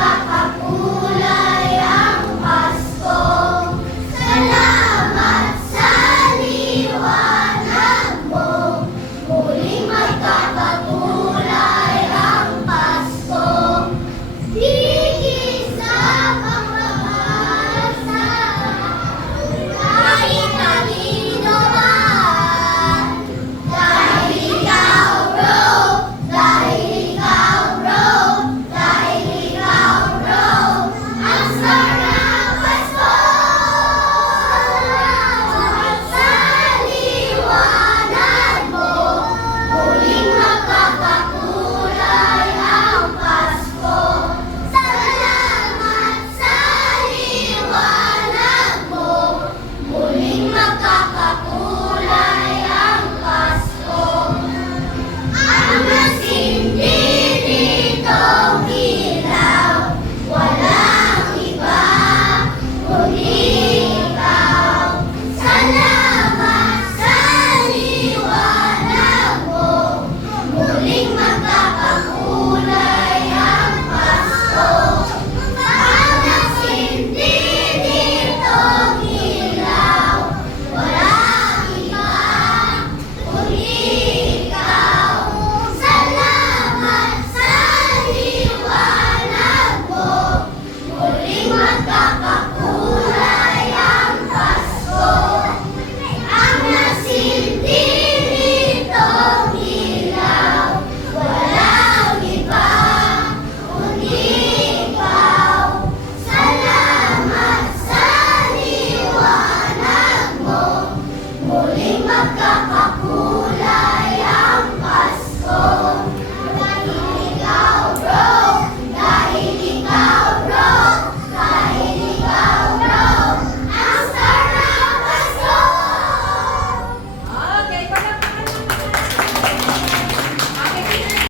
magkakakulay ang Pasko. Salamat sa liwanag mo. Muling magkakakulay ang Pasko. Iisa ang mahal sa kahit kanino man. Dahil ikaw, bro. Dahil ikaw, bro. Dahil ikaw, bro. Ang star ng Pasko. Salamat sa liwanag mo. Muling magkakakulay ang Pasko. Salamat sa liwanag mo. Muling magkakakulay ang Pasko. Ang nasindi nitong ilaw, walang iba kundi ikaw. Salamat sa liwanag mo. Muling magkakakulay ang Pasko. Ang nasindi nitong ilaw, walang iba kundi ikaw. Salamat sa liwanag mo. Muling magkakakulay ang Pasko. Ang nasindi nitong ilaw, walang iba kundi ikaw. Salamat sa liwanag mo. Muling magkakakulay